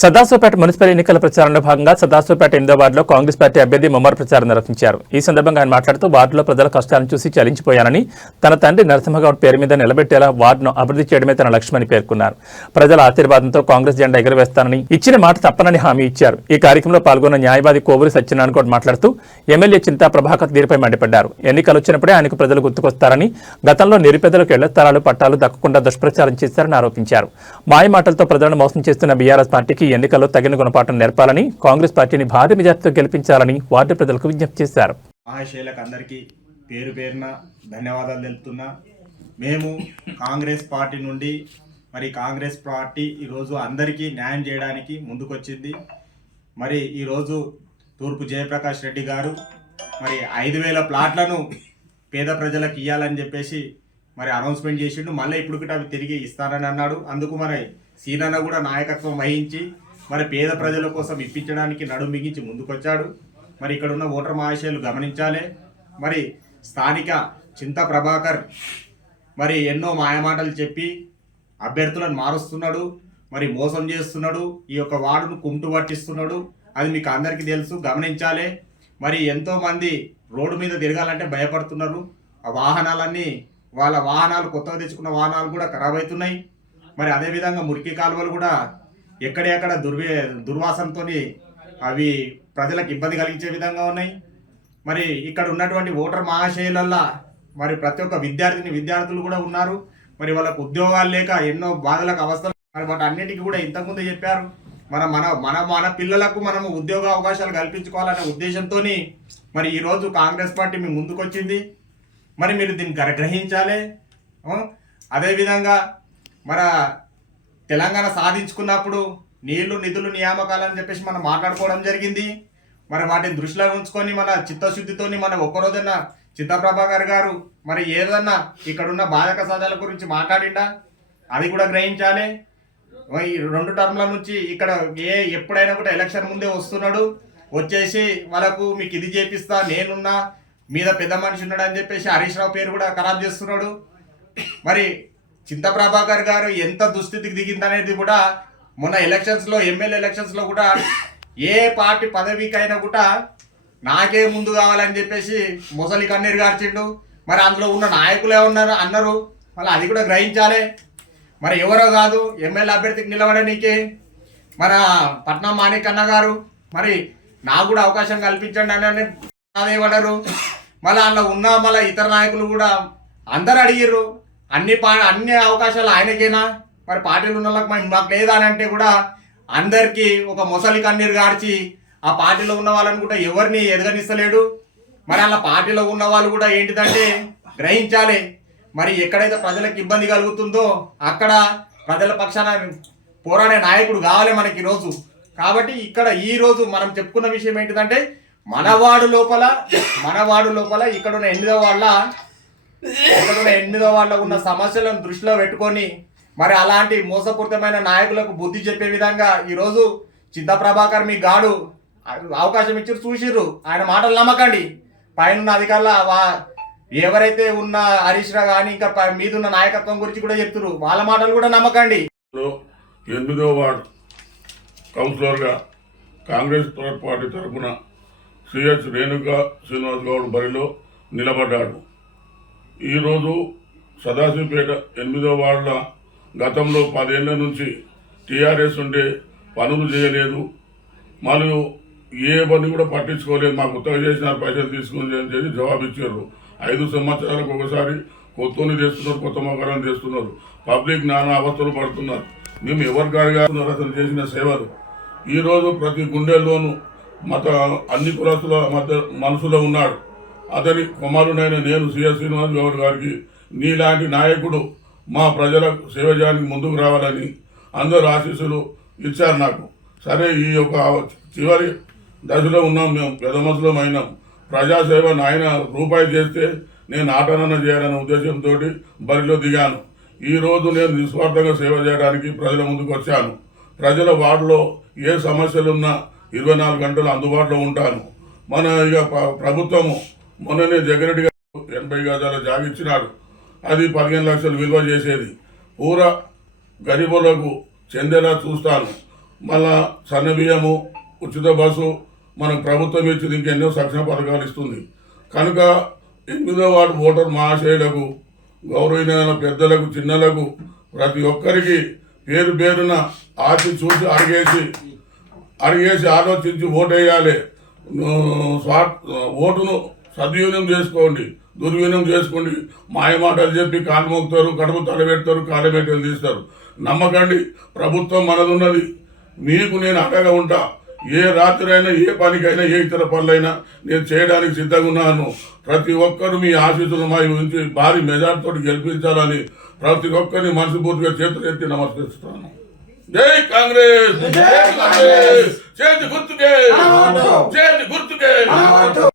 Sadasivpet municipal ఎన్నికల ప్రచారంలో భాగంగా సదాశివపేట 8వ వార్డులో కాంగ్రెస్ పార్టీ అభ్యర్థి ముమ్మర ప్రచారం నిర్వహించారు. ఈ సందర్భంగా ఆయన మాట్లాడుతూ వార్డులో ప్రజల కష్టాలను చూసి చలించిపోయానని, తన తండ్రి నరసింహగౌడ్ పేరు మీద నిలబెట్టేలా వార్డును అభివృద్ధి చేయడమే తన లక్ష్యమని పేర్కొన్నారు. ప్రజల ఆశీర్వాదంతో కాంగ్రెస్ జెండా ఎగురవేస్తానని, ఇచ్చిన మాట తప్పనని హామీ ఇచ్చారు. ఈ కార్యక్రమంలో పాల్గొన్న న్యాయవాది కోవూరి సత్యనారాయణ గౌడ్ మాట్లాడుతూ ఎమ్మెల్యే చింతా ప్రభాకర్ తీరుపై మండిపడ్డారు. ఎన్నికలు వచ్చినప్పుడే ఆయనకు ప్రజలు గుర్తుకొస్తారని, గతంలో నిరుపేదలకు ఇళ్ల స్థలాలు పట్టాలు దక్కకుండా దుష్ప్రచారం చేశారని ఆరోపించారు. మాయమాటలతో ప్రజలను మోసం చేస్తున్న బీఆర్ఎస్ పార్టీకి ఎన్నికల్లో తగిన గుణపాఠం నేర్పాలని, కాంగ్రెస్ పార్టీని భారీ మెజార్టీతో గెలిపించాలని వార్డు ప్రజలకు విజ్ఞప్తి చేశారు. మహాశైలకు అందరికీ పేరు పేరున ధన్యవాదాలు తెలుపుతున్నా. మేము కాంగ్రెస్ పార్టీ నుండి కాంగ్రెస్ పార్టీ ఈరోజు అందరికీ న్యాయం చేయడానికి ముందుకొచ్చింది. ఈరోజు తూర్పు జయప్రకాష్ రెడ్డి గారు 5,000 ప్లాట్లను పేద ప్రజలకు ఇవ్వాలని చెప్పేసి అనౌన్స్మెంట్ చేసిండు. మళ్ళీ ఇప్పుడు అవి తిరిగి ఇస్తానని అన్నాడు. అందుకు సీనన్న కూడా నాయకత్వం వహించి పేద ప్రజల కోసం ఇప్పించడానికి నడుం బిగించి ముందుకొచ్చాడు. ఇక్కడ ఉన్న ఓటర్ మహాశయులు గమనించాలి. స్థానిక చింతా ప్రభాకర్ ఎన్నో మాయమాటలు చెప్పి అభ్యర్థులను మారుస్తున్నాడు, మోసం చేస్తున్నాడు, ఈ యొక్క వార్డును కుంటు పట్టిస్తున్నాడు. అది మీకు అందరికీ తెలుసు, గమనించాలి. ఎంతో మంది రోడ్డు మీద తిరగాలంటే భయపడుతున్నారు. ఆ వాహనాలన్నీ వాళ్ళ వాహనాలు కొత్తగా తెచ్చుకున్న వాహనాలు కూడా ఖరాబ్ అవుతున్నాయి. అదేవిధంగా మురికి కాలువలు కూడా ఎక్కడెక్కడ దుర్వాసనతో అవి ప్రజలకు ఇబ్బంది కలిగించే విధంగా ఉన్నాయి. ఇక్కడ ఉన్నటువంటి ఓటర్ మహాశయులల్లా ప్రతి ఒక్క విద్యార్థులు కూడా ఉన్నారు. వాళ్ళకు ఉద్యోగాలు లేక ఎన్నో బాధలకు అవస్థలు. వాటి అన్నిటికీ కూడా ఇంతకుముందు చెప్పారు. మన పిల్లలకు మనము ఉద్యోగ అవకాశాలు కల్పించుకోవాలనే ఉద్దేశంతో ఈరోజు కాంగ్రెస్ పార్టీ మీ ముందుకు వచ్చింది. మీరు దీన్ని గ్రహించాలి. అదేవిధంగా తెలంగాణ సాధించుకున్నప్పుడు నీళ్లు నిధులు నియామకాలని చెప్పేసి మనం మాట్లాడుకోవడం జరిగింది. వాటిని దృష్టిలో ఉంచుకొని చిత్తశుద్ధితో ఒక్కరోజన్నా చింతా ప్రభాకర్ గారు ఏదన్నా ఇక్కడున్న బాధక సాధాల గురించి మాట్లాడిండా, అది కూడా గ్రహించాలి. ఈ 2 టర్మ్ల నుంచి ఇక్కడ ఎప్పుడైనా కూడా ఎలక్షన్ ముందే వస్తున్నాడు. వచ్చేసి వాళ్ళకు మీకు ఇది చేపిస్తా, నేనున్నా, మీద పెద్ద మనిషి ఉన్నాడు అని చెప్పేసి హరీష్ రావు పేరు కూడా ఖరాబ్ చేస్తున్నాడు. చింతా ప్రభాకర్ గారు ఎంత దుస్థితికి దిగిందనేది కూడా మొన్న ఎమ్మెల్యే ఎలక్షన్స్లో కూడా ఏ పార్టీ పదవికైనా కూడా నాకే ముందు కావాలని చెప్పేసి ముసలి కన్నీరు గార్చిండు. అందులో ఉన్న నాయకులు ఏమన్నారు అన్నారు. అది కూడా గ్రహించాలి. ఎవరో కాదు ఎమ్మెల్యే అభ్యర్థికి నిలబడడానికి పట్నం మాణిక్ అన్న గారు నాకు కూడా అవకాశం కల్పించండి అని అదేమన్నారు. అందులో ఉన్న ఇతర నాయకులు కూడా అందరు అడిగిర్రు. అన్ని అవకాశాలు ఆయనకేనా, పార్టీలు ఉన్న వాళ్ళకి మాకు లేదా అని అంటే కూడా అందరికీ ఒక ముసలి కన్నీరు గార్చి ఆ పార్టీలో ఉన్న వాళ్ళని కూడా ఎవరిని ఎదగనిస్తలేడు. అలా పార్టీలో ఉన్న వాళ్ళు కూడా ఏంటిదంటే గ్రహించాలి. ఎక్కడైతే ప్రజలకు ఇబ్బంది కలుగుతుందో అక్కడ ప్రజల పక్షాన పోరాడే నాయకుడు కావాలి మనకి ఈరోజు. కాబట్టి ఈ రోజు మనం చెప్పుకున్న విషయం ఏంటిదంటే మనవాడు లోపల ఇక్కడున్న 8వ వార్డులో ఉన్న సమస్యలను దృష్టిలో పెట్టుకొని అలాంటి మోసపూరితమైన నాయకులకు బుద్ధి చెప్పే విధంగా ఈరోజు చింతా ప్రభాకర్ మీ గాడు అవకాశం ఇచ్చారు, చూసిర్రు. ఆయన మాటలు నమ్మకండి. పైన అధికారుల ఎవరైతే ఉన్న హరీష్ రావు కానీ ఇంకా మీదున్న నాయకత్వం గురించి కూడా చెప్తున్నారు, వాళ్ళ మాటలు కూడా నమ్మకండి. 8వ వార్డు కౌన్సిలర్గా కాంగ్రెస్ పార్టీ తరఫున సిహెచ్ రేణుకా శ్రీనివాస్ గౌడ్ బరిలో నిలబడ్డాడు. ఈరోజు సదాశివపేట 8వ వార్డుల గతంలో 10 ఏళ్ల నుంచి టీఆర్ఎస్ ఉంటే పనులు చేయలేదు, మరియు ఏ పని కూడా పట్టించుకోలేదు. మాకు కొత్తగా చేసిన పైసలు తీసుకుని అని చెప్పి జవాబు ఇచ్చారు. 5 సంవత్సరాలకు ఒకసారి కొత్తని చేస్తున్నారు, కొత్త మొక్కలను చేస్తున్నారు. పబ్లిక్ నానా అవస్థలు పడుతున్నారు. మేము ఎవరి గారిగా అతను చేసిన సేవలు ఈరోజు ప్రతి గుండెల్లోనూ అన్ని కులస్తుల మధ్య మనసులో ఉన్నాడు. అతని కుమారుడైన నేను సిఎస్ శ్రీనివాస్ గౌడ్ గారికి నీలాంటి నాయకుడు మా ప్రజలకు సేవ చేయడానికి ముందుకు రావాలని అందరూ ఆశీస్సులు ఇచ్చారు నాకు. సరే, ఈ యొక్క చివరి దశలో ఉన్నాం. మేము పెద్ద మనుషులం అయినాం. ప్రజాసేవ ఆయన రూపాయి చేస్తే నేను ఆటనన్న చేయాలనే ఉద్దేశంతో బరిలో దిగాను. ఈరోజు నేను నిస్వార్థంగా సేవ చేయడానికి ప్రజల ముందుకు వచ్చాను. ప్రజల వార్డులో ఏ సమస్యలున్నా 24 గంటలు అందుబాటులో ఉంటాను. ప్రభుత్వము మొన్ననే జగన్రెడ్డి గారు 80 గజాల జాగిచ్చినాడు. అది 15 లక్షలు విలువ చేసేది. పూరా గరీబులకు చెందేలా చూస్తాను. మళ్ళా సన్నబియ్యము, ఉచిత బస్సు మనకు ప్రభుత్వం ఇచ్చింది, ఇంకెన్నో సంక్షేమ పథకాలు ఇస్తుంది. కనుక 8వ వార్డు ఓటర్ మహాశయులకు, గౌరవనీయులైన పెద్దలకు, చిన్నలకు ప్రతి ఒక్కరికి పేరు పేరున ఆచి చూసి అడిగేసి ఆలోచించి ఓటేయాలి. ఓటును సద్వినియోగం చేసుకోండి, దుర్వినియోగం చేసుకోండి. మాయమాటలు చెప్పి కాలు మోగుతారు, కడుపు తలబెడతారు, కాళ్ళబెట్టలు తీస్తారు. నమ్మకండి, ప్రభుత్వం మనదున్నది. మీకు నేను అండగా ఉంటా. ఏ రాత్రి అయినా, ఏ పనికైనా, ఏ ఇతర పనులైనా నేను చేయడానికి సిద్ధంగా ఉన్నాను. ప్రతి ఒక్కరు మీ ఆశీస్సులు మా ఉంచి భారీ మెజార్టీతో గెలిపించాలని ప్రతి ఒక్కరిని మనస్ఫూర్తిగా చేతులు ఎత్తి నమస్కరిస్తున్నాను. జై కాంగ్రెస్, జై కాంగ్రెస్, చేతి గుర్తుకే.